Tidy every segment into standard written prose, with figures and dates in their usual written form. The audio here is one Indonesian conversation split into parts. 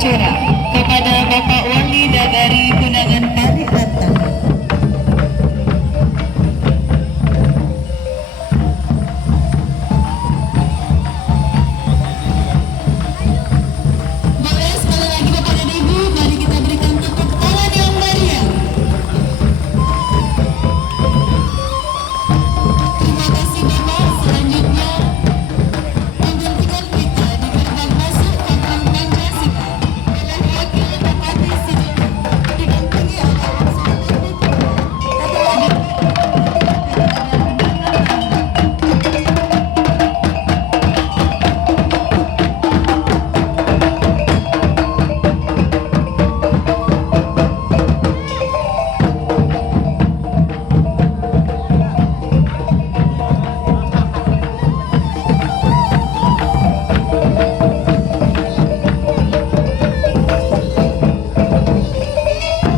acara kepada Bapak Wali Nagari Kunangan Pariharta. Boleh sekali lagi Bapak dan Ibu, mari kita berikan tepuk tangan yang meriah. Terima kasih Bapak. Selanjutnya menggantikan kita di gerbang masuk Kampung Pancasila oleh Wakil Bupati Sijunjung didampingi oleh langsung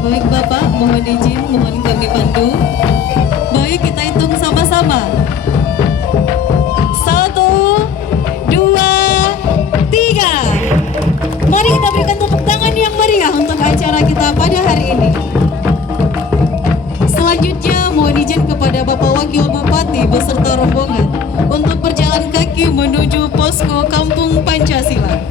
Baik Bapak, mohon izin, mohon kami pandu. Baik, kita hitung sama-sama. 1, 2, 3. Mari kita berikan tepuk tangan yang meriah untuk acara kita pada hari ini. Selanjutnya mohon izin kepada Bapak Wakil Bupati beserta rombongan untuk berjalan kaki menuju posko Kampung Pancasila.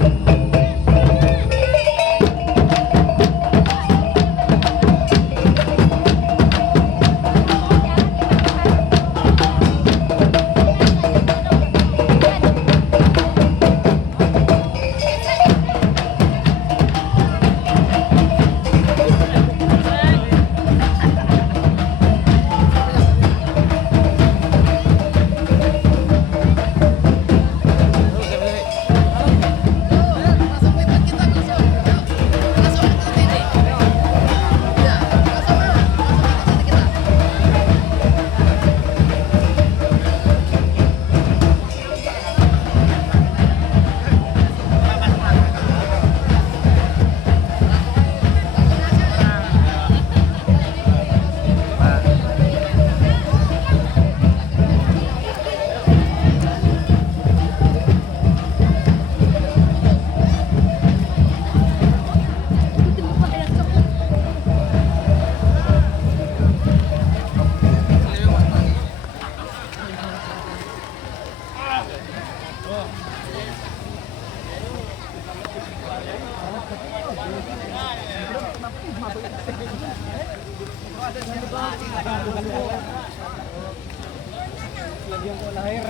Lagi yang mau lahir.